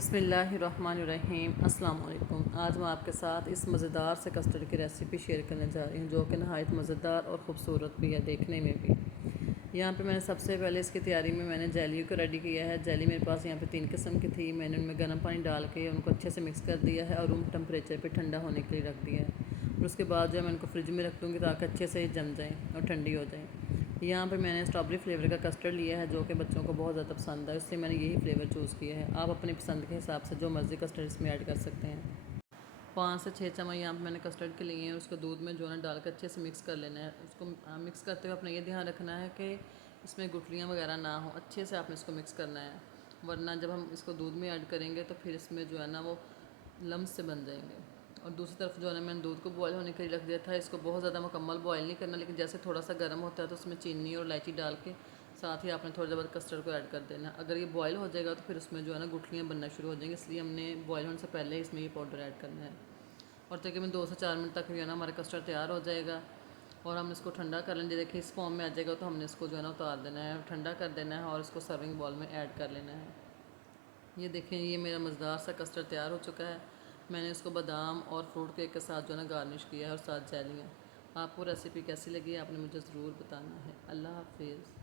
बिस्मिल्लाहिर्रहमानिर्रहीम। अस्सलाम वालेकुम। आज मैं आपके साथ इस मज़ेदार से कस्टर्ड की रेसिपी शेयर करने जा रही हूँ, जो कि नहायत मज़ेदार और ख़ूबसूरत भी है देखने में भी। यहाँ पे मैंने सबसे पहले इसकी तैयारी में मैंने जेली को रेडी किया है। जेली मेरे पास यहाँ पे 3 किस्म की थी। मैंने उनमें गर्म पानी डाल के उनको अच्छे से मिक्स कर दिया है और रूम टेम्परेचर पे ठंडा होने के लिए रख दिया है। और उसके बाद जो है मैं इनको फ्रिज में रख दूँगी ताकि अच्छे से जम जाएँ और ठंडी हो जाएँ। यहाँ पे मैंने स्ट्रॉबेरी फ्लेवर का कस्टर्ड लिया है, जो कि बच्चों को बहुत ज़्यादा पसंद है, इसलिए मैंने यही फ्लेवर चूज़ किया है। आप अपनी पसंद के हिसाब से जो मर्ज़ी कस्टर्ड इसमें ऐड कर सकते हैं। 5 से 6 चम्मच यहाँ पे मैंने कस्टर्ड के लिए हैं। उसको दूध में जो है ना डाल कर अच्छे से मिक्स कर लेना है। उसको मिक्स करते हुए अपना ये ध्यान रखना है कि इसमें गुठलियाँ वगैरह ना हो। अच्छे से आपने इसको मिक्स करना है, वरना जब हम इसको दूध में ऐड करेंगे तो फिर इसमें जो है ना वो लम्स से बन जाएंगे। और दूसरी तरफ जो है ना मैंने दूध को बॉयल होने के लिए रख दिया था। इसको बहुत ज़्यादा मुकम्मल बॉयल नहीं करना, लेकिन जैसे थोड़ा सा गर्म होता है तो उसमें चीनी और इलायची डाल के साथ ही आपने थोड़ी देर बाद कस्टर्ड को ऐड कर देना। अगर ये बॉयल हो जाएगा तो फिर उसमें जो है ना गुठलियाँ बनना शुरू हो जाएंगी, इसलिए हमने बॉयल होने से पहले इसमें ये पाउडर ऐड करना है। और तकरीबन 2 से 4 मिनट तक जो है ना हमारा कस्टर्ड तैयार हो जाएगा। और हम इसको ठंडा कर लेंगे। देखिए इस फॉर्म में आ जाएगा तो हमने इसको जो है ना उतार देना है, ठंडा कर देना है और इसको सर्विंग बॉल में ऐड कर लेना है। ये देखें, ये मेरा मज़ेदार सा कस्टर्ड तैयार हो चुका है। मैंने इसको बादाम और फ्रूट केक के साथ जो है ना गार्निश किया है और साथ जेलियाँ। आपको रेसिपी कैसी लगी आपने मुझे ज़रूर बताना है। अल्लाह हाफ़िज़।